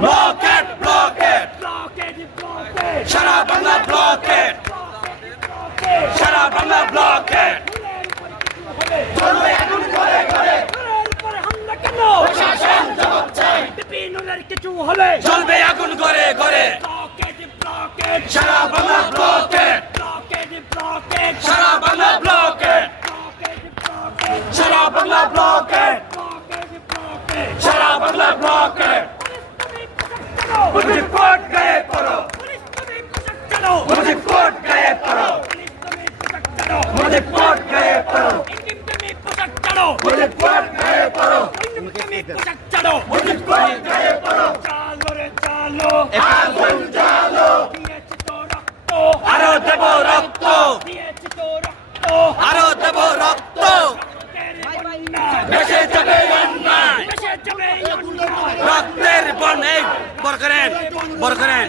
blockade blockade সারা Bangla blockade সারা Bangla blockade চলবে আগুন ঘরে ঘরে প্রশাসন জবাব চাই বিপিনুলের কিছু হলে চলবে আগুন ঘরে ঘরে সারা বাংলা ব্লকেট সারা বাংলা ব্লকেট সারা বাংলা ব্লকেট সারা বাংলা ব্লকেট মুझे कोट गायब करो मुझे कोट गायब करो मुझे कोट गायब करो मुझे कोट गायब करो मुझे कोट गायब करो चालो रे चालो आगुन चालो आरो देबो रक्त आरो देबो रक्त দেশে যাবে অন্যায় রক্তের বন্যা বড় করেন